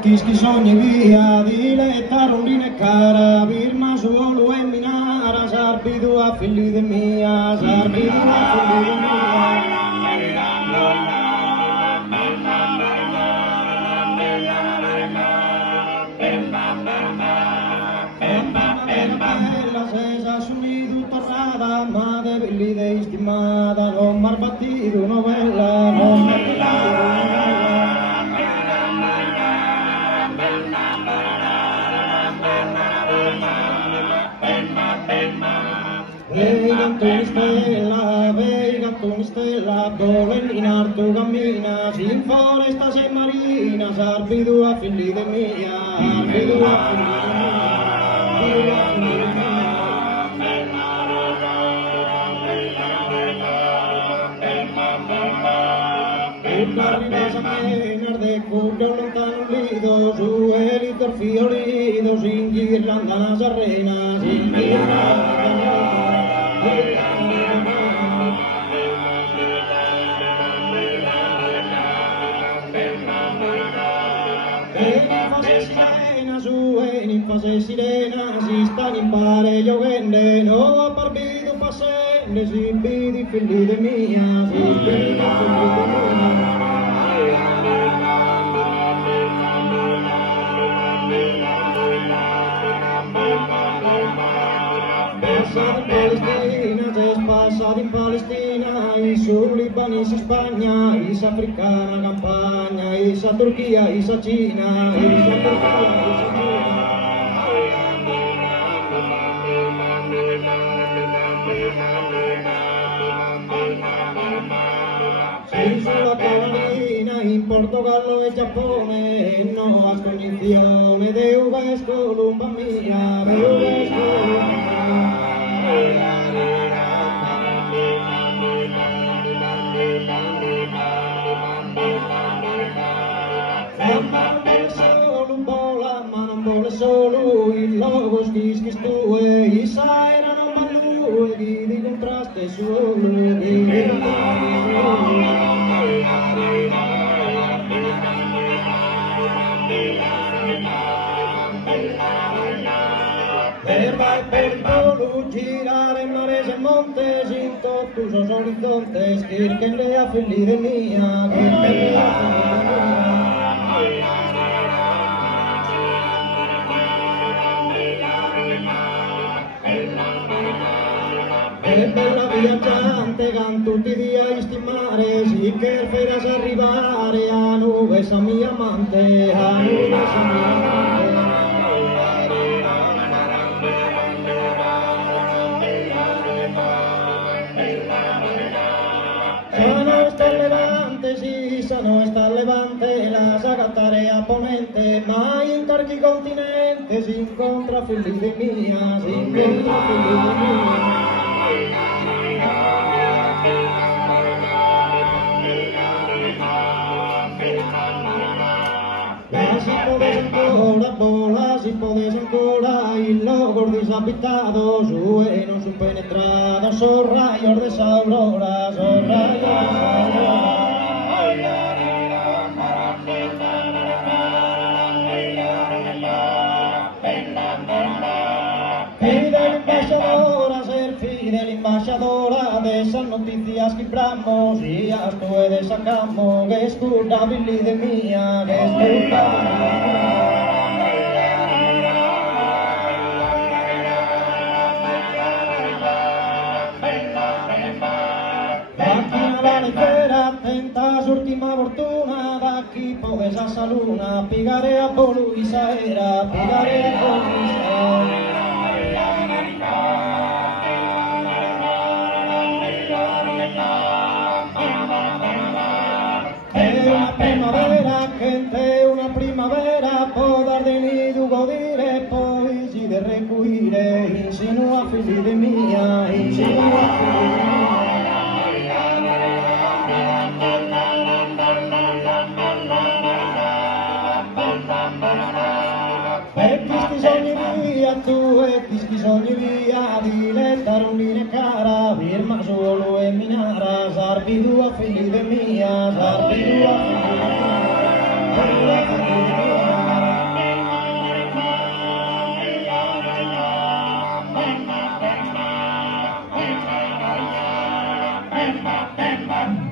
Kiskis ogni via, dilettare un line cara, virma solo e minara, sarbidu a figli di mia, sarbidu a figli di mia. La sesa sumidu torrada, ma de billi de estimada, no mar batido novela, no mar Veiga tu stella, dove in alto cammina, sin foresta sei marina, sarbidu a figli de mia, sarbidu a figli de mia. De cuyo lontano lido, su elitor fiorido, sin guirlandas reinas, sin guirlandas. Ninfas e sirenas, si stan in pare giocende, no ha parbido passende, si vidi figli de mia, si vidi figli de mia. Passati in Palestina, sul Libanese Spagna, isa africana campagna, isa Turchia, isa Cina, isa Turchia, isa Cina. Sei sulla Carolina, in Portogallo e Giappone, no a cognizione, Deuves Columba mia, Deuves Columba mia. Solo il logos kiskis tue, isa erano malue, di contraste solo, di per volo girare mares e montes, in totus os horizontes, kirken lea figli de mia, kirken lea figli de mia. E bella viaggiante, can tutti i dia stimare, sì che feras arrivare a nubes a mia amante, a nubes a mia amante. Sono sta levante, sì, sono sta levante, la saga tarea ponente, ma in qualche continente si incontra figli di mia, si incontra figli di mia. Si podés ancora il logor disabitado, su e non su penetrado, son rayos de esa aurora, son rayos de esa aurora. Fidel embajadora de esas noticias que bramos y hasta de sacamos, que es tu Billy de mía, que es tu última fortuna, d'aquí podes a sa luna, pigare a polu Isaera, pigare a polu Isaera. Una primavera, gente, una primavera, può dar di nido godire, poi si de recuire, insinua figli de mia, insinua figli de mia. Ogni via dilettare un line cara, firma solo e minara, sarbidu a figli de mia, sarbidu a figli de mia. Denmark, Denmark.